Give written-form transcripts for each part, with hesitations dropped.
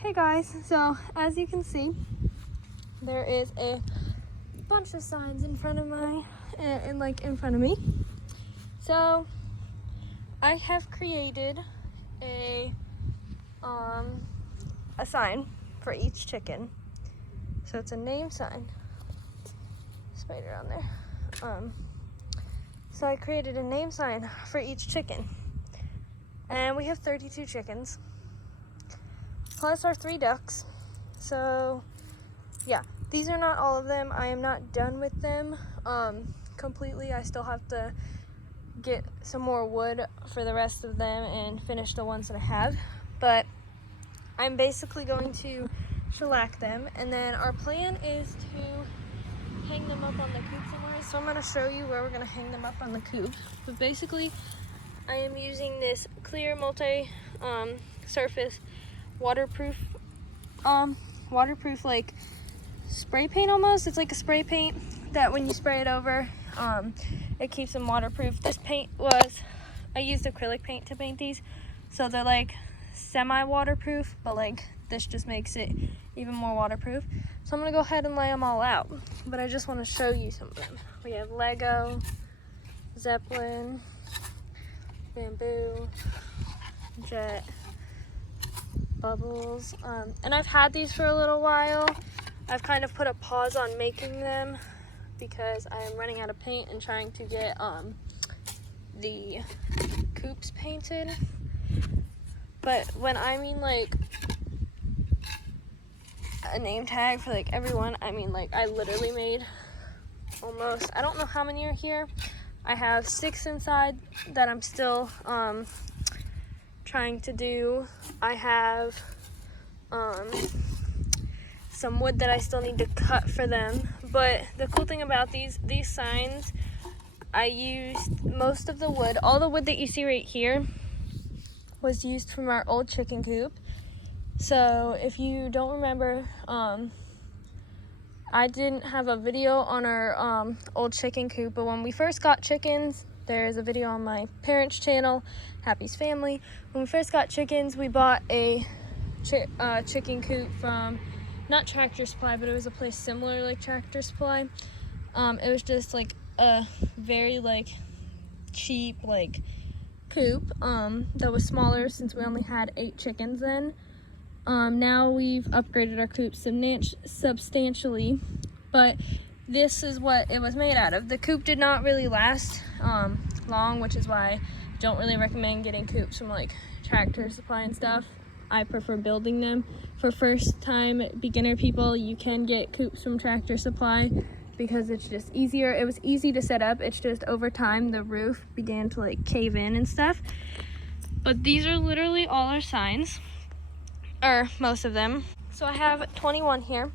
Hey guys, so as you can see, there is a bunch of signs in front of in front of me. So I have created a sign for each chicken. So it's a name sign. Spider on there. So I created a name sign for each chicken. And we have 32 chickens, plus our 3 ducks. So yeah, these are not all of them. I am not done with them completely. I still have to get some more wood for the rest of them and finish the ones that I have. But I'm basically going to shellac them, and then our plan is to hang them up on the coop somewhere. So I'm going to show you where we're going to hang them up on the coop. But basically, I am using this clear surface waterproof like spray paint almost. It's like a spray paint that when you spray it over, it keeps them waterproof. This paint I used acrylic paint to paint these, so they're like semi-waterproof, but like this just makes it even more waterproof. So I'm gonna go ahead and lay them all out, but I just want to show you some of them. We have Lego, Zeppelin, Bamboo, Jet, Bubbles, and I've had these for a little while. I've kind of put a pause on making them because I am running out of paint and trying to get the coops painted. But when I mean like a name tag for like everyone, I mean like I literally made almost, I don't know how many are here. I have 6 inside that I'm still trying to do. I have some wood that I still need to cut for them. But the cool thing about these signs, I used most of the wood. All the wood that you see right here was used from our old chicken coop. So if you don't remember, I didn't have a video on our old chicken coop, but when we first got chickens, there's a video on my parents' channel, Happy's Family. When we first got chickens, we bought a chicken coop from, not Tractor Supply, but it was a place similar like Tractor Supply. It was just like a very like cheap like coop that was smaller since we only had 8 chickens then. Now we've upgraded our coop substantially, but this is what it was made out of. The coop did not really last long, which is why I don't really recommend getting coops from like Tractor Supply and stuff. I prefer building them. For first time beginner people, you can get coops from Tractor Supply because it's just easier. It was easy to set up. It's just over time the roof began to like cave in and stuff. But these are literally all our signs, or most of them. So I have 21 here.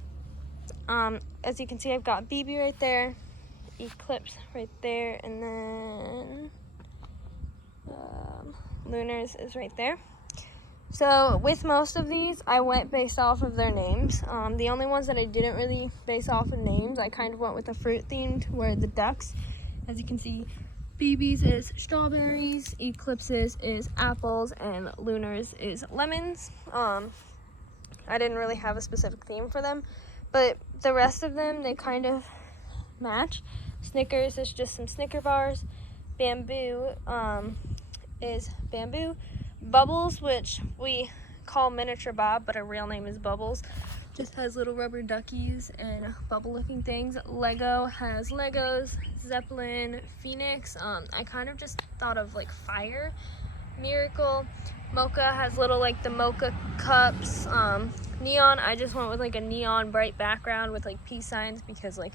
As you can see, I've got BB right there, Eclipse right there, and then Lunars is right there. So with most of these, I went based off of their names. The only ones that I didn't really base off of names, I kind of went with a fruit themed, where the ducks, as you can see, BB's is strawberries, Eclipses is apples, and Lunars is lemons. I didn't really have a specific theme for them, but the rest of them, they kind of match. Snickers is just some Snicker bars. Bamboo is Bamboo. Bubbles, which we call Miniature Bob, but her real name is Bubbles, just has little rubber duckies and bubble looking things. Lego has Legos. Zeppelin, Phoenix, I kind of just thought of like fire. Miracle. Mocha has little like the mocha cups. Neon, I just went with like a neon bright background with like peace signs because like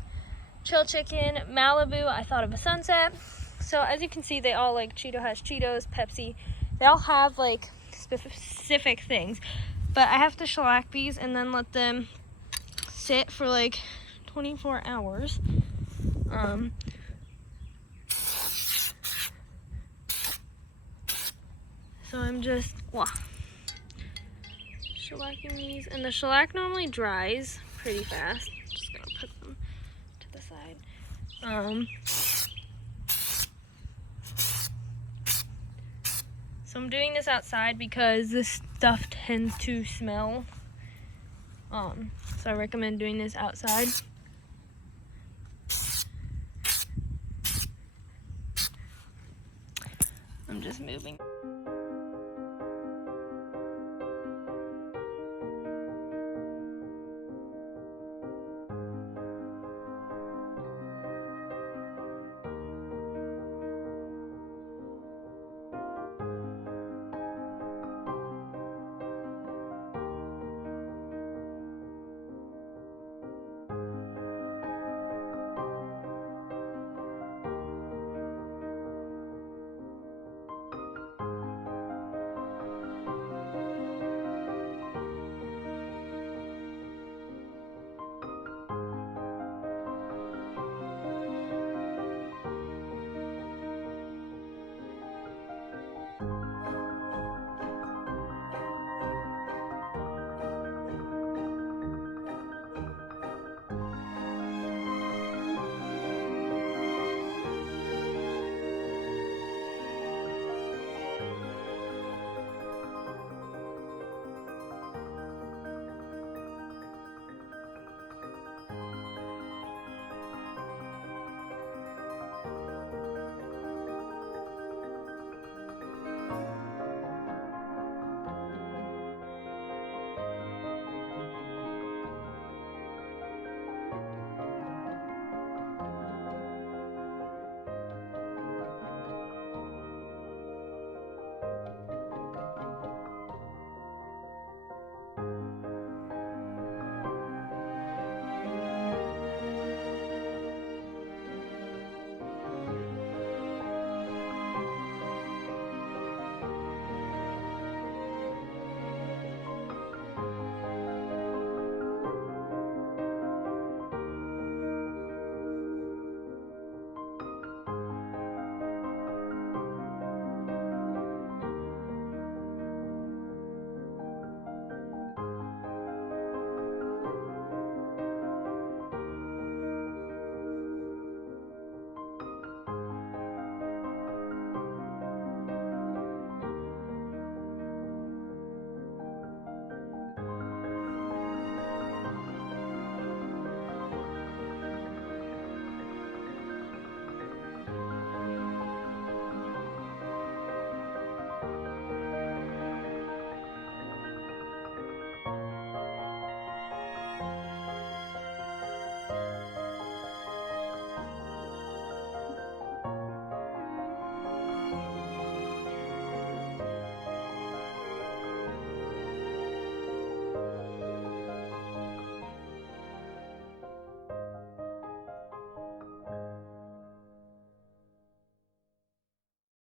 Chill Chicken. Malibu, I thought of a sunset. So as you can see, they all like Cheeto has Cheetos, Pepsi. They all have like specific things, but I have to shellac these and then let them sit for like 24 hours. So I'm just shellacking these, and the shellac normally dries pretty fast. Just gonna put them to the side. So I'm doing this outside because this stuff tends to smell So I recommend doing this outside. I'm just moving.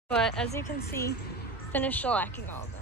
But as you can see, finished shellacking all of them.